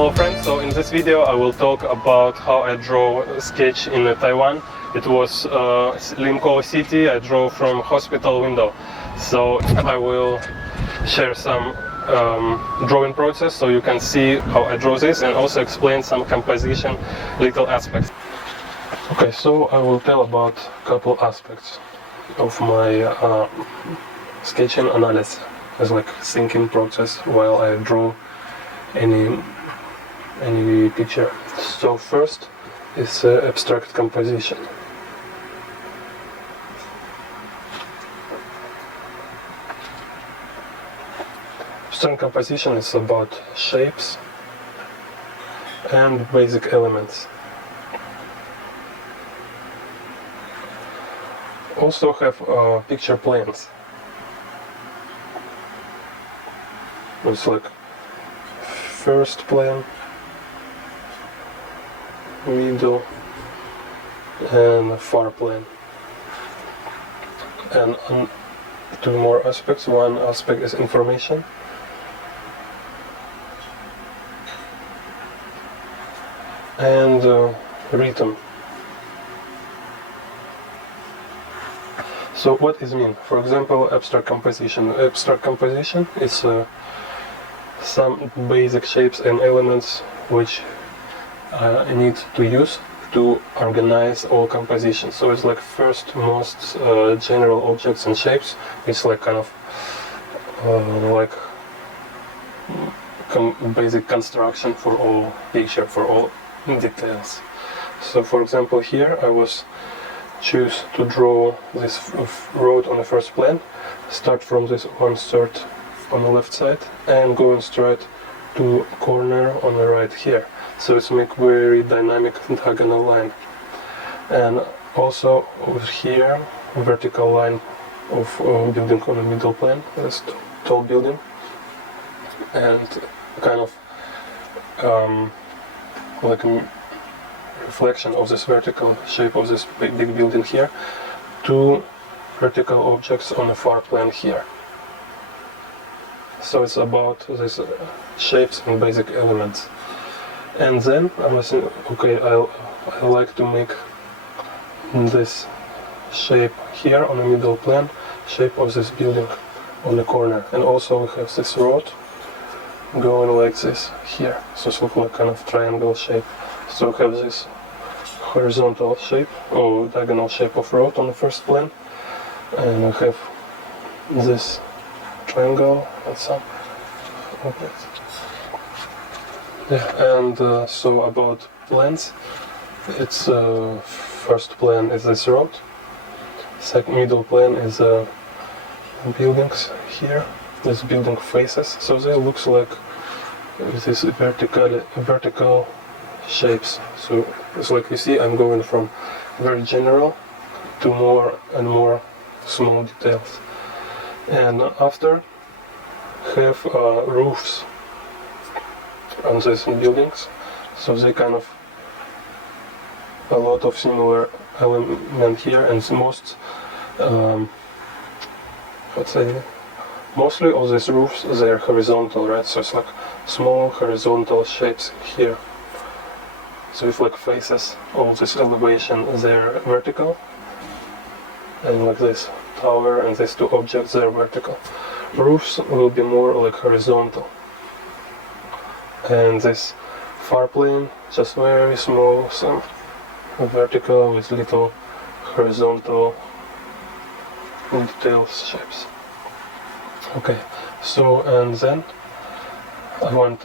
Hello friends, so in this video I will talk about how I draw a sketch in Taiwan. It was Limco City. I draw from hospital window. So I will share some drawing process so you can see how I draw this and also explain some composition little aspects. Okay, so I will tell about a couple aspects of my sketching analysis. It's like thinking process while I draw any picture. So first is abstract composition. Abstract composition is about shapes and basic elements. Also have picture planes. It's like first plane, middle, and far plane. And two more aspects. One aspect is information. And rhythm. So what does it mean? For example, abstract composition. Abstract composition is some basic shapes and elements which I need to use to organize all compositions. So it's like first most general objects and shapes. It's like kind of like basic construction for all picture, for all details. So for example here I was choose to draw this road on the first plane, start from this 1/3 on the left side and going straight to corner on the right here. So it's make very dynamic diagonal line. And also over here vertical line of building on the middle plane, this tall building, and kind of like a reflection of this vertical shape of this big building here, two vertical objects on the far plane here. So it's about these shapes and basic elements. And then I was okay, I like to make this shape here on the middle plane, shape of this building on the corner. And also we have this road going like this here. So it's like kind of triangle shape. So we have this horizontal shape or diagonal shape of road on the first plane, and we have this triangle and some objects. Yeah, and so about planes, it's first plane is this road, second middle plane is buildings here, this building faces, so they looks like this vertical shapes. So it's like you see I'm going from very general to more and more small details. And after have roofs on these buildings, so they kind of a lot of similar element here, and most mostly all these roofs they're horizontal, right? So it's like small horizontal shapes here. So it's like faces, all this elevation they're vertical, and like this tower and these two objects they're vertical. Roofs will be more like horizontal, and this far plane just very small, some vertical with little horizontal details shapes. Okay, so and then I want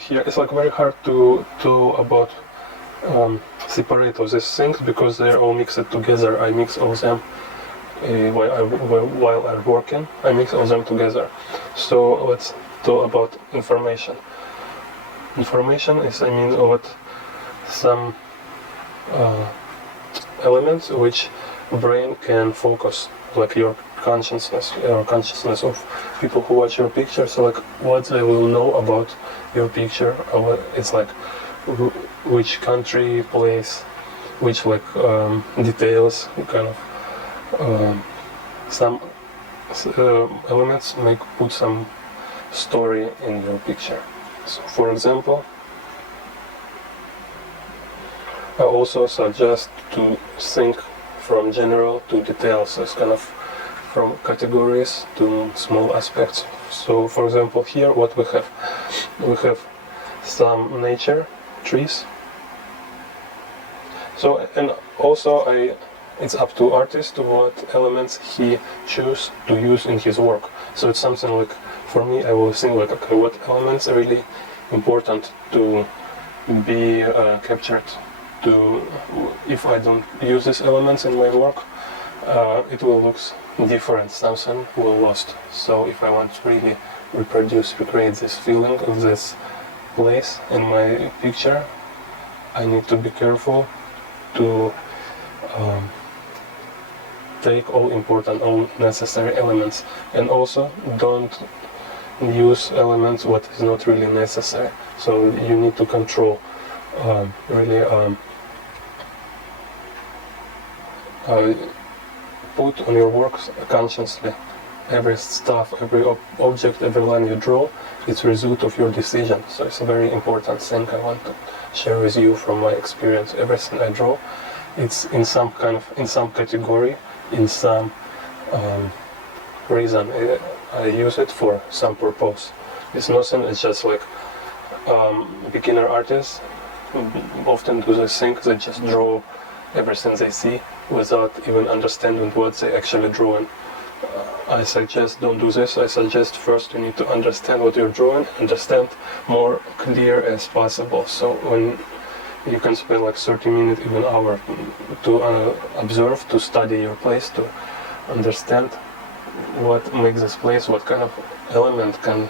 here it's like very hard to about separate all these things because they're all mixed together. I mix all them while I'm working. I mix all them together. So let's talk about information. Information is, I mean, what some elements which brain can focus, like your consciousness or consciousness of people who watch your picture. So like what they will know about your picture, or it's like which country, place, which like details, kind of some elements make put some story in your picture. So for example, I also suggest to think from general to details, so it's kind of from categories to small aspects. So for example here what we have some nature, trees. So, and also it's up to artist what elements he choose to use in his work. So it's something like, for me, I will think like, okay, what elements are really important to be captured. If I don't use these elements in my work, it will look different, something will lost. So if I want to really recreate this feeling of this place in my picture, I need to be careful to take all important, all necessary elements, and also don't use elements what is not really necessary. So you need to control really put on your works consciously. Every stuff, every object, every line you draw, it's a result of your decision. So it's a very important thing I want to share with you from my experience. Everything I draw, it's in some category, in some reason. I use it for some purpose. It's nothing. It's just like beginner artists often do this thing. They just draw everything they see without even understanding what they actually drawing. I suggest don't do this. I suggest first you need to understand what you're drawing, understand more clear as possible. So when you can spend like 30 minutes, even hour to observe, to study your place, to understand what makes this place, what kind of element can,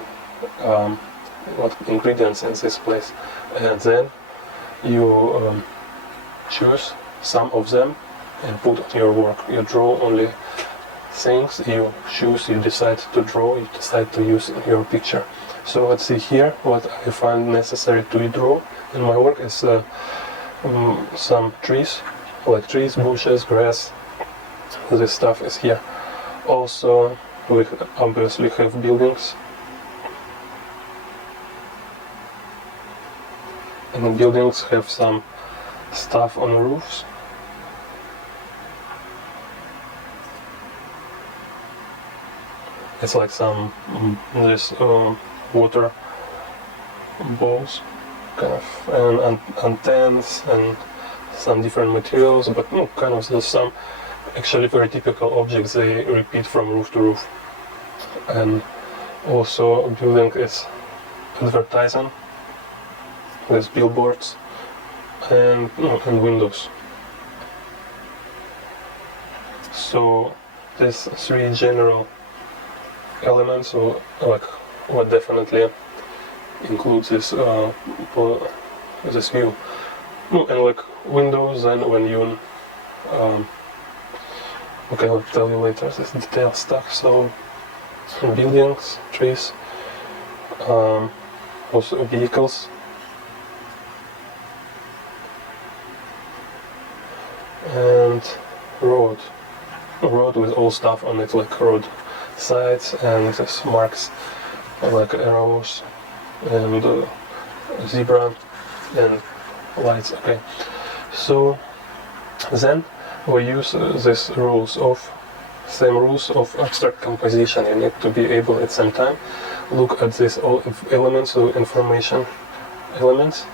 what ingredients in this place, and then you choose some of them and put on your work. You draw only things you choose, you decide to draw, you decide to use in your picture. So let's see here what I find necessary to draw in my work is some trees, like trees, bushes, grass. This stuff is here. Also we obviously have buildings, and the buildings have some stuff on the roofs. It's like some this water balls, kind of, and antennas and some different materials, but kind of there's some actually very typical objects they repeat from roof to roof. And also a building is advertising with billboards and windows. So these three general elements, so like what definitely includes this this view. And like windows, and when you okay, I'll tell you later this detailed stuff. So buildings, trees, also vehicles, and road with all stuff on it, like road sides and this marks like arrows and zebra and lights. Okay, so then we use these same rules of abstract composition. You need to be able at the same time look at these all elements, so information elements,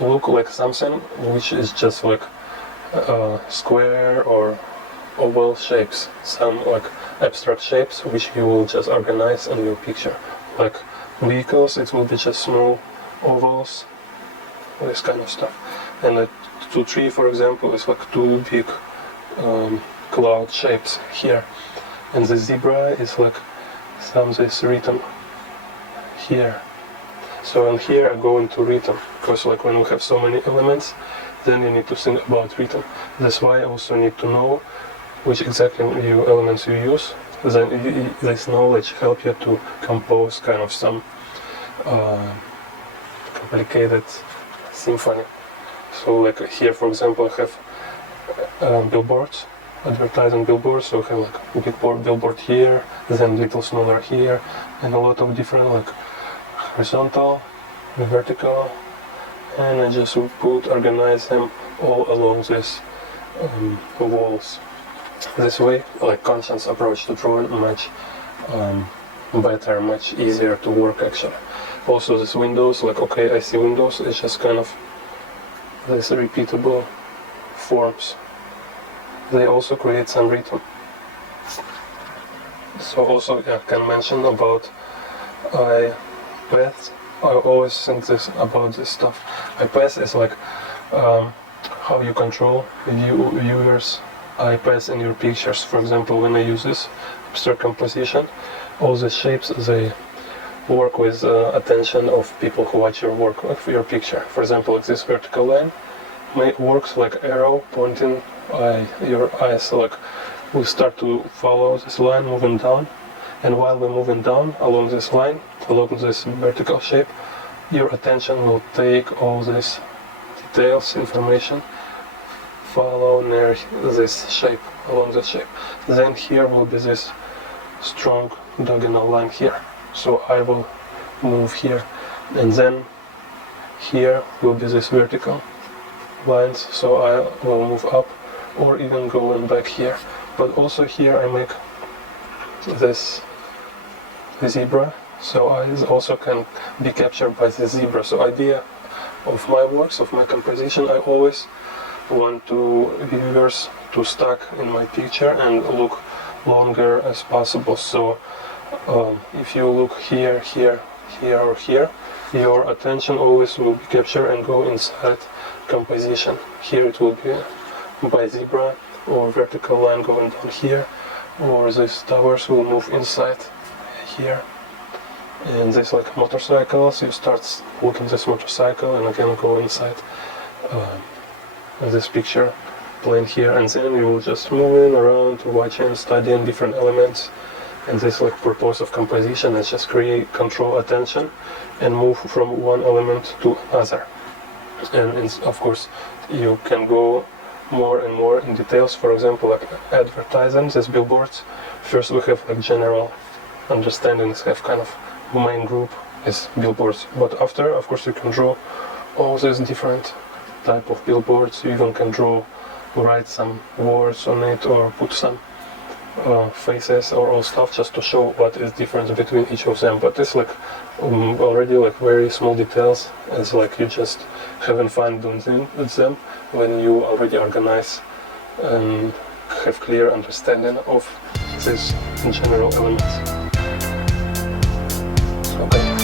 look like something which is just like square or oval shapes, some like abstract shapes which you will just organize in your picture. Like vehicles, it will be just small ovals, this kind of stuff. And a tree, for example, is like two big cloud shapes here. And the zebra is like some this rhythm here. So in here I go into rhythm, because like when we have so many elements, then you need to think about rhythm. That's why I also need to know which exactly elements you use. Then this knowledge help you to compose kind of some complicated symphony. So like here, for example, I have billboards, advertising billboards. So I have like a big billboard here, then little smaller here, and a lot of different like horizontal, vertical, and I just organize them all along this walls. This way, like conscious approach to drawing, much better, much easier to work actually. Also these windows, like okay, I see windows, it's just kind of these repeatable forms. They also create some rhythm. So also I can mention about iPads. I always think about this stuff. iPads is like how you control viewers' iPads in your pictures. For example, when I use this abstract composition, all the shapes, they work with attention of people who watch your work, like your picture. For example, like this vertical line works like arrow pointing your eyes. So like we start to follow this line moving down, and while we're moving down along this line, along this vertical shape, your attention will take all these details, information, follow near this shape, along the shape. Then here will be this strong diagonal line here. So I will move here, and then here will be this vertical lines, so I will move up or even going back here. But also here I make this zebra, so I also can be captured by the zebra. So idea of my works, of my composition, I always want viewers to stuck in my picture and look longer as possible. So if you look here, here, here or here, your attention always will be captured and go inside composition. Here it will be by zebra or vertical line going down here, or these towers will move inside here. And this like motorcycles, you start looking this motorcycle and again go inside this picture playing here, and then you will just moving around, watching, studying different elements. And this like purpose of composition is just control attention and move from one element to another. And of course you can go more and more in details. For example, like advertisements, these billboards, first we have like general understandings, have kind of main group is billboards, but after of course you can draw all these different type of billboards. You even can write some words on it or put some faces or all stuff just to show what is difference between each of them. But it's like already like very small details. It's like you just having fun doing with them when you already organize and have clear understanding of these general elements. Okay.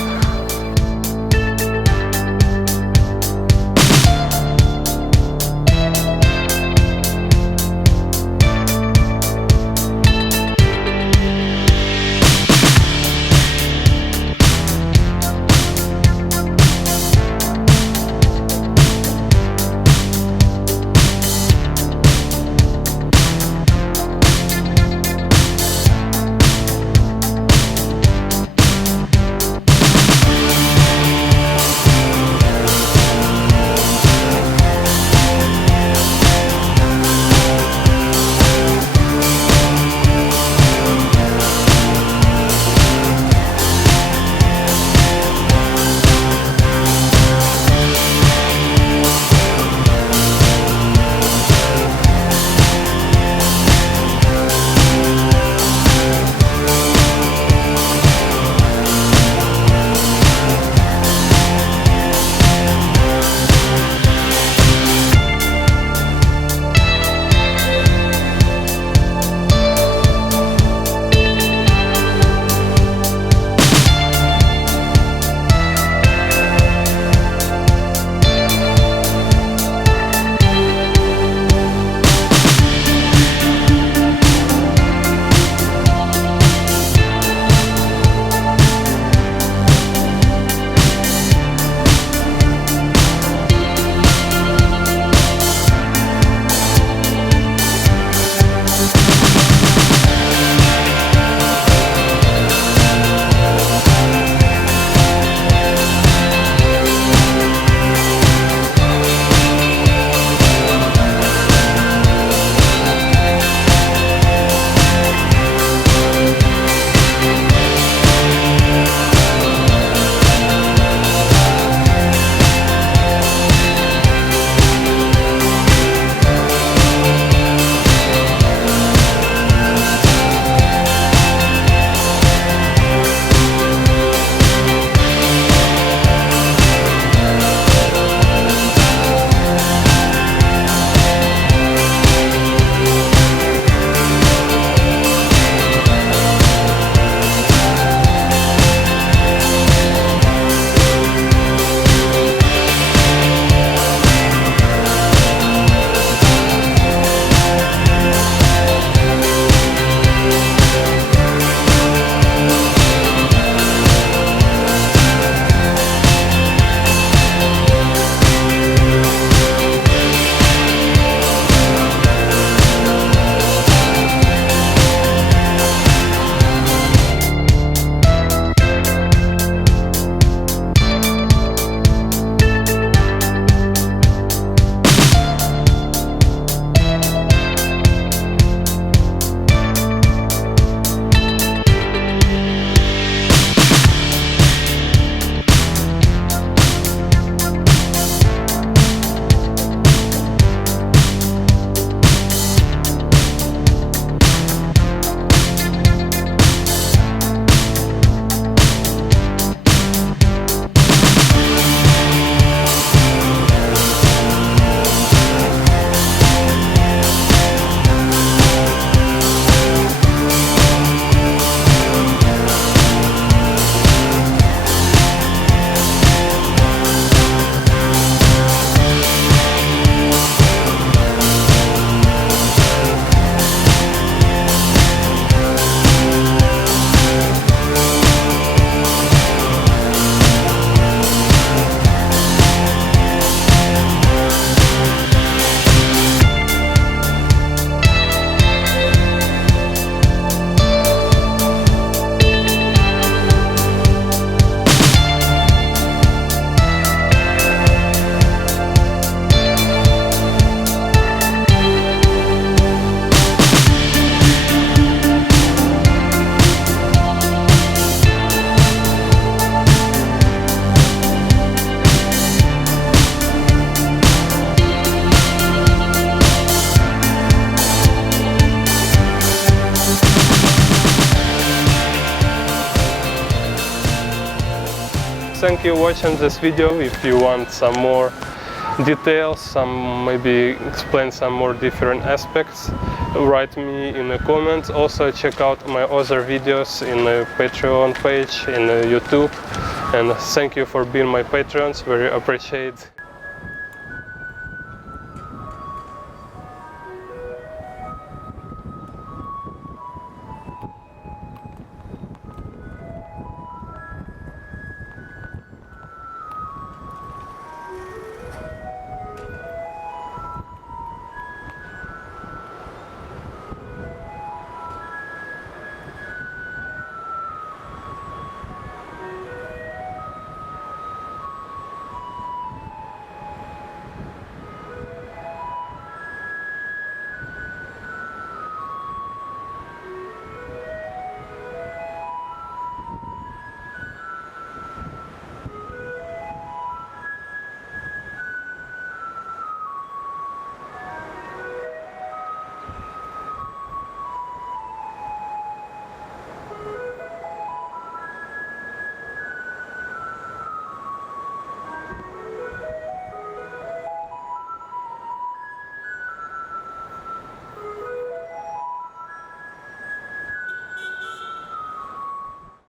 thank you watching this video. If you want some more details, some maybe explain some more different aspects, write me in the comments. Also check out my other videos in the Patreon page, in the YouTube. And thank you for being my patrons, very appreciate